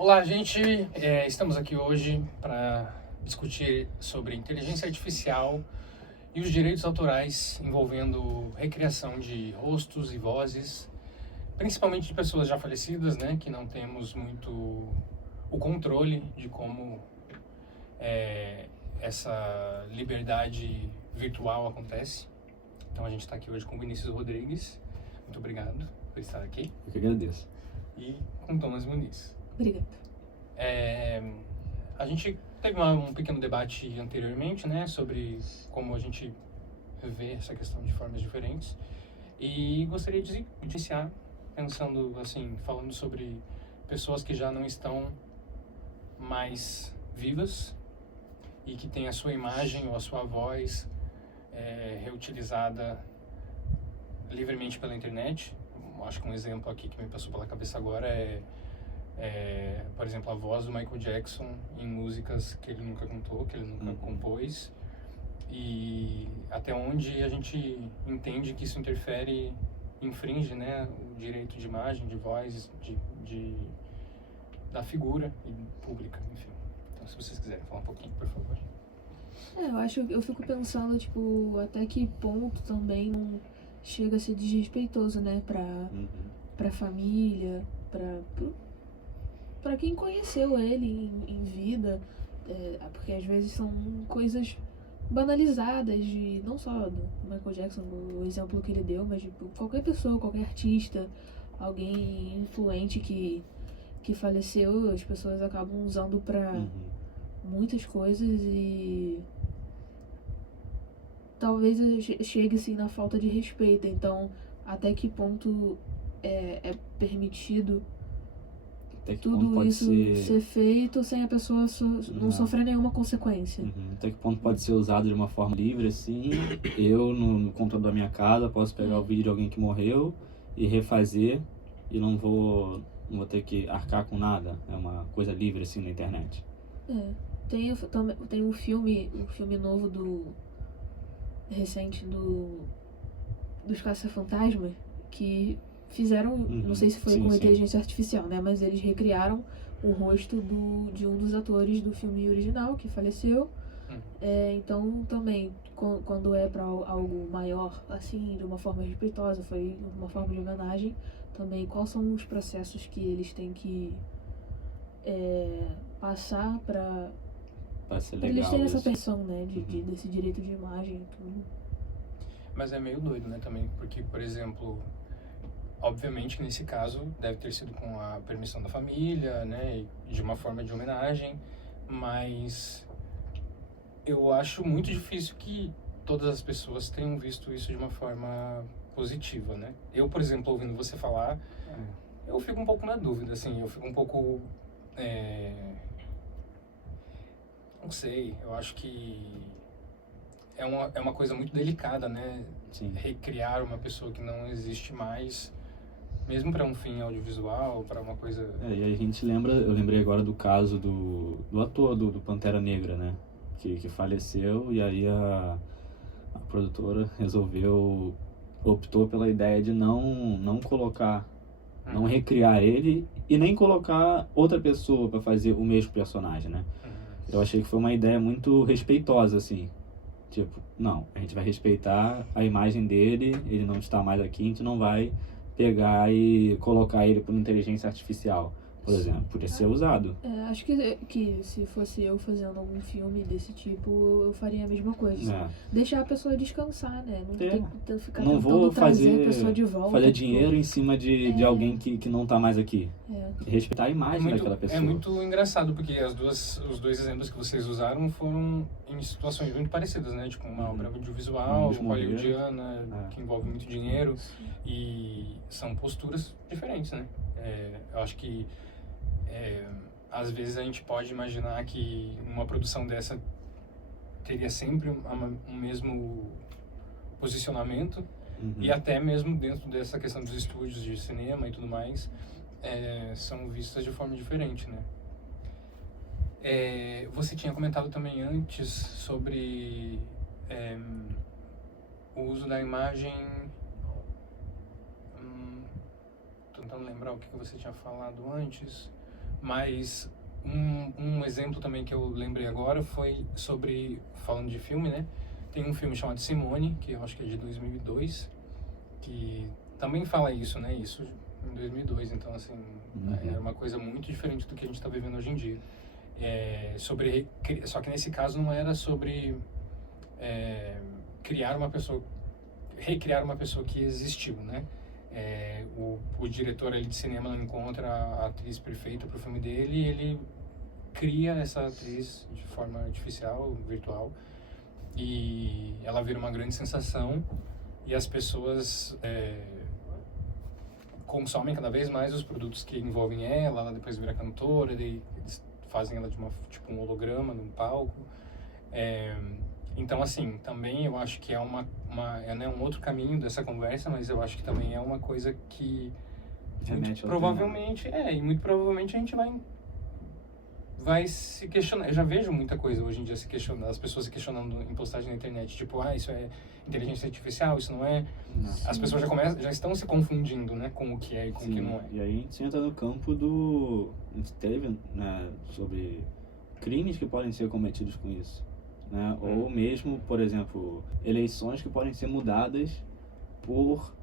Olá, gente. Estamos aqui hoje para discutir sobre inteligência artificial e os direitos autorais envolvendo recriação de rostos e vozes, principalmente de pessoas já falecidas, né, que não temos muito o controle de como essa liberdade virtual acontece. Então a gente está aqui hoje com o Vinícius Rodrigues. Muito obrigado por estar aqui. Eu que agradeço. E com Thomas Muniz. Obrigada. A gente teve um pequeno debate anteriormente, né, sobre como a gente vê essa questão de formas diferentes. E gostaria de iniciar pensando, assim, falando sobre pessoas que já não estão mais vivas e que têm a sua imagem ou a sua voz reutilizada livremente pela internet. Acho que um exemplo aqui que me passou pela cabeça agora por exemplo, a voz do Michael Jackson em músicas que ele nunca cantou, que ele nunca compôs, e até onde a gente entende que isso infringe, né, o direito de imagem, de voz, da figura pública, enfim. Então, se vocês quiserem falar um pouquinho, por favor. Eu fico pensando, tipo, até que ponto também não chega a ser desrespeitoso, né, pra família, pra quem conheceu ele em vida, porque às vezes são coisas banalizadas, de não só do Michael Jackson, o exemplo que ele deu, mas de qualquer pessoa, qualquer artista, alguém influente que faleceu, as pessoas acabam usando pra muitas coisas e talvez chegue assim na falta de respeito. Então, até que ponto é permitido tudo isso ser feito sem a pessoa não sofrer nenhuma consequência? Até que ponto pode ser usado de uma forma livre, assim? Eu, no computador da minha casa, posso pegar o vídeo de alguém que morreu e refazer e não vou ter que arcar com nada. É uma coisa livre, assim, na internet. Tem um filme novo recente dos Caça-Fantasmas que fizeram, não sei se foi com inteligência artificial, né, mas eles recriaram o rosto de um dos atores do filme original que faleceu. Então também quando é para algo maior, assim, de uma forma respeitosa, foi uma forma de homenagem, também quais são os processos que eles têm que passar para eles terem essa percepção, né, desse direito de imagem e tudo. Mas é meio doido, né, também, porque, por exemplo, obviamente nesse caso deve ter sido com a permissão da família, né, de uma forma de homenagem, mas eu acho muito difícil que todas as pessoas tenham visto isso de uma forma positiva, né? Eu, por exemplo, ouvindo você falar, eu fico um pouco na dúvida, assim, eu fico um pouco... Não sei, eu acho que é uma coisa muito delicada, né? Sim. Recriar uma pessoa que não existe mais, mesmo para um fim audiovisual, para uma coisa... E aí a gente eu lembrei agora do caso do ator do Pantera Negra, né? Que faleceu, e aí a produtora optou pela ideia de não colocar, não recriar ele e nem colocar outra pessoa para fazer o mesmo personagem, né? Eu achei que foi uma ideia muito respeitosa, assim. Tipo, não, a gente vai respeitar a imagem dele, ele não está mais aqui, a gente não vai pegar e colocar ele por inteligência artificial, por exemplo. Podia ser usado. Acho que se fosse eu fazendo algum filme desse tipo, eu faria a mesma coisa. Deixar a pessoa descansar, né? Não tem que ficar tentando trazer a pessoa de volta. Fazer dinheiro em cima de alguém que não está mais aqui. Respeitar a imagem daquela pessoa. É muito engraçado, porque os dois exemplos que vocês usaram foram em situações muito parecidas, né? Tipo, uma obra audiovisual, hollywoodiana, que envolve muito dinheiro, e são posturas diferentes, né? Eu acho que às vezes a gente pode imaginar que uma produção dessa teria sempre um mesmo posicionamento, e até mesmo dentro dessa questão dos estúdios de cinema e tudo mais, são vistas de forma diferente, né? Você tinha comentado também antes sobre o uso da imagem... tentando lembrar o que você tinha falado antes. Mas um exemplo também que eu lembrei agora foi sobre, falando de filme, né? Tem um filme chamado Simone, que eu acho que é de 2002, que também fala isso, né? Isso em 2002, então assim, é uma coisa muito diferente do que a gente está vivendo hoje em dia. Só que nesse caso não era sobre recriar uma pessoa que existiu, né? O diretor ali de cinema não encontra a atriz perfeita para o filme dele e ele cria essa atriz de forma artificial, virtual, e ela vira uma grande sensação e as pessoas consomem cada vez mais os produtos que envolvem ela depois vira cantora, daí eles fazem ela de tipo um holograma num palco. Então, assim, também eu acho que é né, um outro caminho dessa conversa, mas eu acho que também é uma coisa que muito provavelmente a gente vai se questionar. Eu já vejo muita coisa hoje em dia se questionando, as pessoas se questionando em postagem na internet, tipo, isso é inteligência artificial, isso não é. Não. As pessoas já estão se confundindo, né, com o que é e com o que não é. E aí a gente entra no campo a gente teve, né, sobre crimes que podem ser cometidos com isso, né? Ou mesmo, por exemplo, eleições que podem ser mudadas por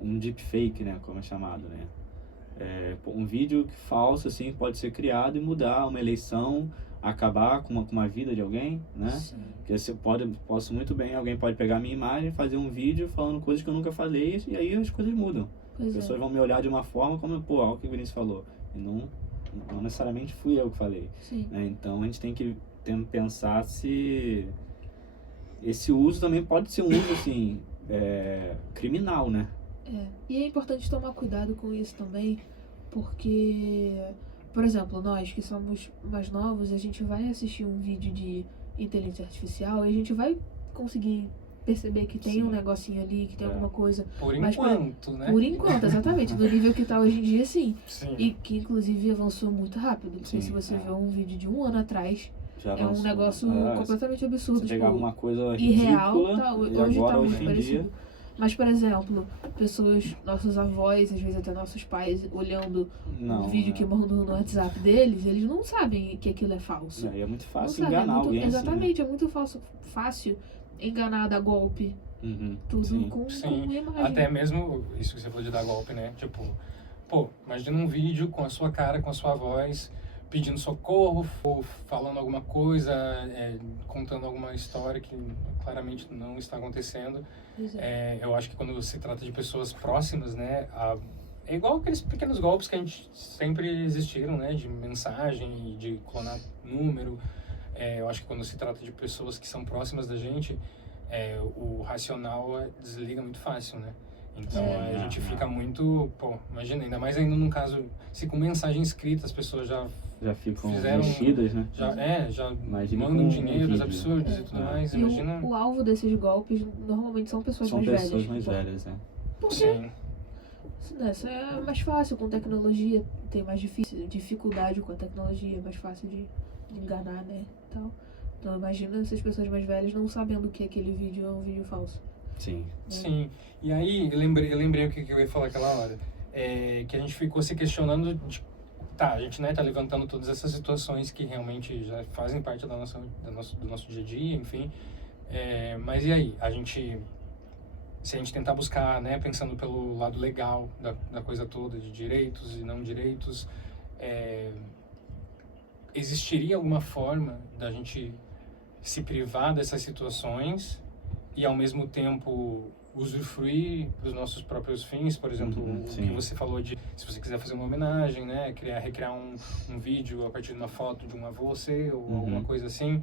um deepfake, né, como é chamado, né? Um vídeo falso assim pode ser criado e mudar uma eleição, acabar com uma vida de alguém, né? Porque alguém pode pegar a minha imagem, fazer um vídeo falando coisas que eu nunca falei e aí as coisas mudam. As pessoas vão me olhar de uma forma como, olha o que o Vinícius falou. E não necessariamente fui eu que falei. Né? Então a gente tem que pensar se esse uso também pode ser um uso assim, criminal, né? E é importante tomar cuidado com isso também, porque, por exemplo, nós que somos mais novos, a gente vai assistir um vídeo de inteligência artificial e a gente vai conseguir perceber que tem um negocinho ali, que tem alguma coisa. Por enquanto, né? Por enquanto, exatamente. Do nível que tá hoje em dia, sim. E que, inclusive, avançou muito rápido. Porque se você vê um vídeo de 1 ano atrás, é um negócio completamente absurdo. Você pegava uma coisa irreal, ridícula, hoje agora, tá hoje muito parecido. Mas, por exemplo, nossos avós, às vezes até nossos pais, olhando um vídeo que mandam no WhatsApp deles, eles não sabem que aquilo é falso. É muito fácil enganar alguém. Exatamente, assim, né? É muito fácil enganar, dar golpe. Tudo com imagem. Até mesmo isso que você falou de dar golpe, né? Tipo, imagina um vídeo com a sua cara, com a sua voz, pedindo socorro, ou falando alguma coisa, contando alguma história que claramente não está acontecendo. Eu acho que quando se trata de pessoas próximas, né, é igual aqueles pequenos golpes que a gente sempre existiram, né, de mensagem, de clonar número. Eu acho que quando se trata de pessoas que são próximas da gente, o racional desliga muito fácil, né? Então a gente fica muito, imagina, ainda mais num caso, se com mensagem escrita as pessoas já ficam mexidas, né? Já mandam dinheiros absurdos e tudo mais, imagina. O alvo desses golpes normalmente são pessoas mais velhas. São pessoas mais velhas, Porque isso é mais fácil com tecnologia, tem mais dificuldade com a tecnologia, é mais fácil de enganar, né? Então imagina essas pessoas mais velhas não sabendo que aquele vídeo é um vídeo falso. Sim. E aí, eu lembrei o que eu ia falar aquela hora. Que a gente ficou se questionando a gente, né, tá levantando todas essas situações que realmente já fazem parte do nosso dia a dia, enfim. Mas e aí? Se a gente tentar buscar, né, pensando pelo lado legal da coisa toda, de direitos e não direitos, existiria alguma forma da gente se privar dessas situações e ao mesmo tempo usufruir dos nossos próprios fins, por exemplo, o que você falou de, se você quiser fazer uma homenagem, né, recriar um vídeo a partir de uma foto de um avô seu, ou alguma coisa assim,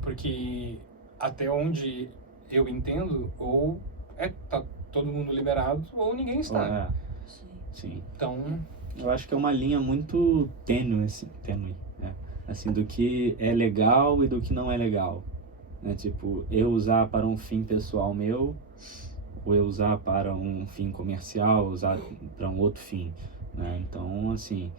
porque até onde eu entendo, ou tá todo mundo liberado, ou ninguém está. Sim. Então, eu acho que é uma linha muito tênue, né? Assim, do que é legal e do que não é legal. Né? Tipo, eu usar para um fim pessoal meu, ou eu usar para um fim comercial, usar para um outro fim. Né? Então, assim,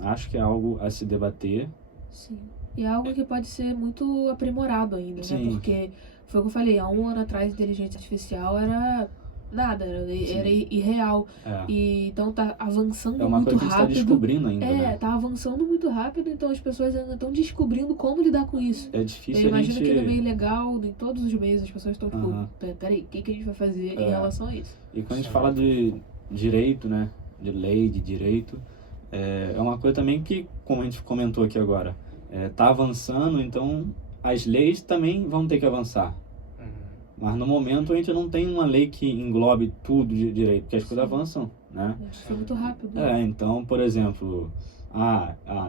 acho que é algo a se debater. Sim. E é algo que pode ser muito aprimorado ainda, né? Porque foi o que eu falei, há 1 ano atrás a inteligência artificial era nada, era irreal. E então tá avançando muito rápido. É uma coisa que a gente tá descobrindo ainda, né? Tá avançando muito rápido, então as pessoas ainda estão descobrindo como lidar com isso. É difícil. Eu imagino que ele é meio legal, em todos os meses as pessoas estão tipo, peraí, o que a gente vai fazer em relação a isso? E quando a gente fala de direito, né, de lei, de direito, é uma coisa também que, como a gente comentou aqui agora, tá avançando, então as leis também vão ter que avançar. Mas no momento a gente não tem uma lei que englobe tudo de direito, porque as coisas avançam, né? Foi muito rápido. Então, por exemplo,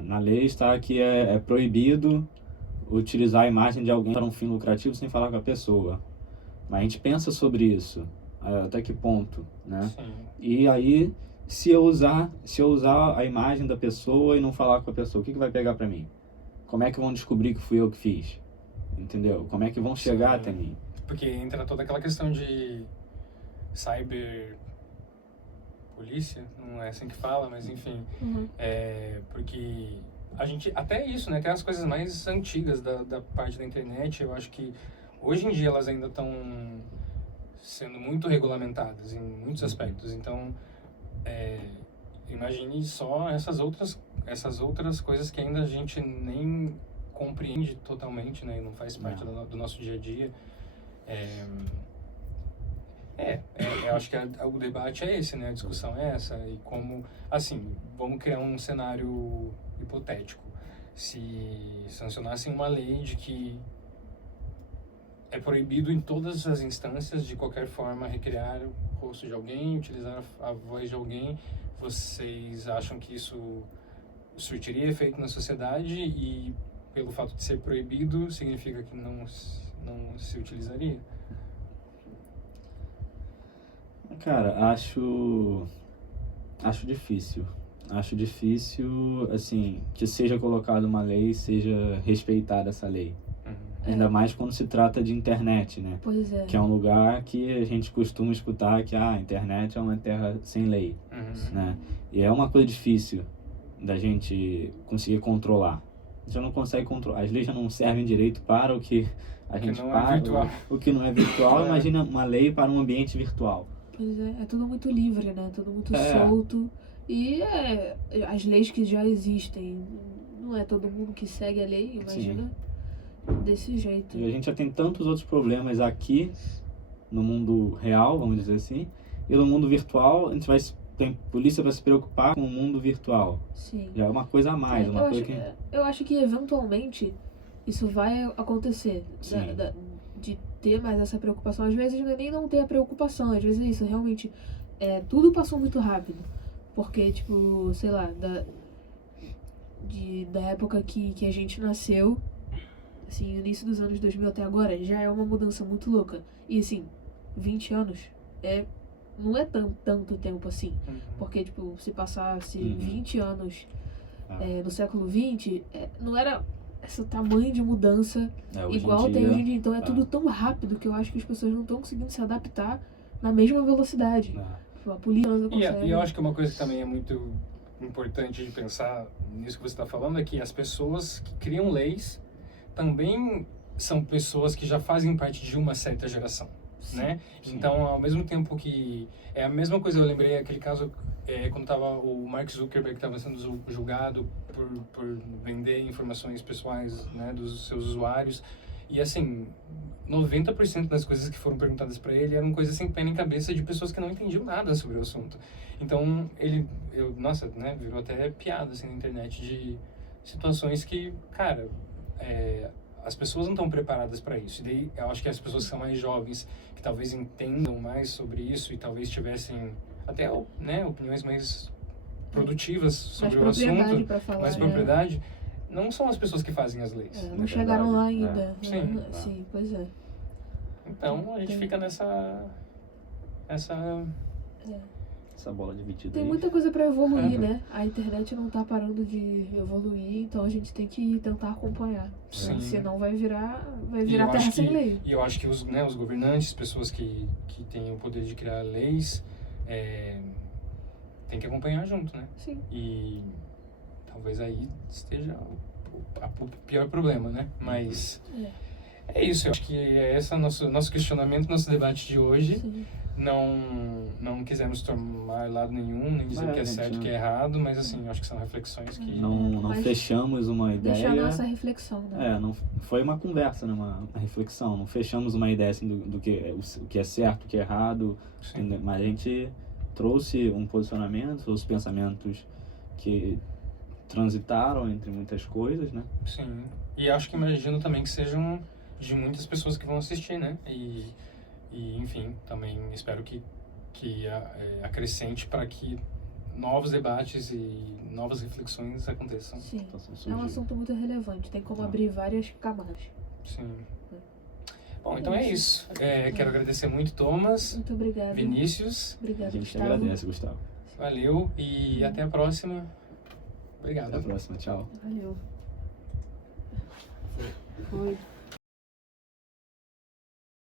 na lei está que é proibido utilizar a imagem de alguém para um fim lucrativo sem falar com a pessoa. Mas a gente pensa sobre isso, até que ponto, né? Sim. E aí, se eu usar a imagem da pessoa e não falar com a pessoa, o que vai pegar para mim? Como é que vão descobrir que fui eu que fiz? Entendeu? Como é que vão chegar até mim? Porque entra toda aquela questão de cyber polícia, não é assim que fala, mas enfim, porque a gente, até isso, né, até as coisas mais antigas da parte da internet, eu acho que hoje em dia elas ainda estão sendo muito regulamentadas em muitos aspectos, então imagine só essas outras coisas que ainda a gente nem compreende totalmente, né, e não faz parte do nosso dia a dia. Eu acho que o debate é esse, né? A discussão é essa. E como, assim, vamos criar um cenário hipotético. Se sancionassem uma lei de que é proibido em todas as instâncias, de qualquer forma, recriar o rosto de alguém, utilizar a voz de alguém, vocês acham que isso surtiria efeito na sociedade e, pelo fato de ser proibido, significa que não se utilizaria? Cara, acho difícil. Acho difícil, assim, que seja colocada uma lei, seja respeitada essa lei. Ainda mais quando se trata de internet, né? Pois é. Que é um lugar que a gente costuma escutar que a internet é uma terra sem lei, né? E é uma coisa difícil da gente conseguir controlar. A gente já não consegue controlar. As leis já não servem direito para o que a gente paga, o que não é virtual. Imagina uma lei para um ambiente virtual. Pois é tudo muito livre, né? Tudo muito solto. E as leis que já existem, não é todo mundo que segue a lei, imagina. Desse jeito. E a gente já tem tantos outros problemas aqui no mundo real, vamos dizer assim, e no mundo virtual a gente tem polícia para se preocupar com o mundo virtual. Sim. Já é uma coisa a mais, eu acho que eventualmente isso vai acontecer, de ter mais essa preocupação. Às vezes nem não ter a preocupação, às vezes é isso, realmente tudo passou muito rápido, porque tipo, sei lá, da época que a gente nasceu, assim, início dos anos 2000 até agora, já é uma mudança muito louca. E assim, 20 anos não é tanto tempo assim. Porque, tipo, se passasse 20 anos no século XX, não era esse tamanho de mudança igual tem hoje em dia. Então é tudo tão rápido que eu acho que as pessoas não estão conseguindo se adaptar na mesma velocidade. A polícia não consegue. E eu acho que uma coisa que também é muito importante de pensar nisso que você está falando é que as pessoas que criam leis também são pessoas que já fazem parte de uma certa geração, né? Sim. Então, ao mesmo tempo que... É a mesma coisa, eu lembrei aquele caso quando tava o Mark Zuckerberg estava sendo julgado por vender informações pessoais, né, dos seus usuários. E, assim, 90% das coisas que foram perguntadas para ele eram coisas sem pé nem cabeça de pessoas que não entendiam nada sobre o assunto. Então, virou até piada, assim, na internet de situações que, cara... as pessoas não estão preparadas para isso. E daí eu acho que as pessoas que são mais jovens, que talvez entendam mais sobre isso e talvez tivessem até, né, opiniões mais produtivas sobre o assunto, mais propriedade, não são as pessoas que fazem as leis. Não chegaram lá ainda. Sim, pois é. Então a gente fica nessa bola dividida. Tem muita coisa para evoluir, né? A internet não tá parando de evoluir, então a gente tem que tentar acompanhar. Sim. Senão vai virar terra sem lei. E eu acho que os governantes, pessoas que têm o poder de criar leis, tem que acompanhar junto, né? Sim. E talvez aí esteja o pior problema, né? Mas é isso, eu acho que é esse nosso questionamento, nosso debate de hoje. Sim. não quisemos tomar lado nenhum, nem dizer o que é certo e o que é errado, mas assim, acho que são reflexões que... Não fechamos uma ideia... Deixar a nossa reflexão, né? Não, foi uma conversa, né? Uma reflexão. Não fechamos uma ideia assim, do que, o que é certo, o que é errado. Mas a gente trouxe um posicionamento, os pensamentos que transitaram entre muitas coisas, né? Sim. E acho que imagino também que sejam de muitas pessoas que vão assistir, né? E enfim, também espero que acrescente para que novos debates e novas reflexões aconteçam. Sim, é um assunto muito relevante, tem como abrir várias camadas. Sim. Bom, então é isso. Quero agradecer muito, Thomas. Muito obrigada. Vinícius. Obrigada, A gente Gustavo. agradece, Gustavo. Valeu e até a próxima. Obrigado. Até a próxima, tchau. Valeu. Foi.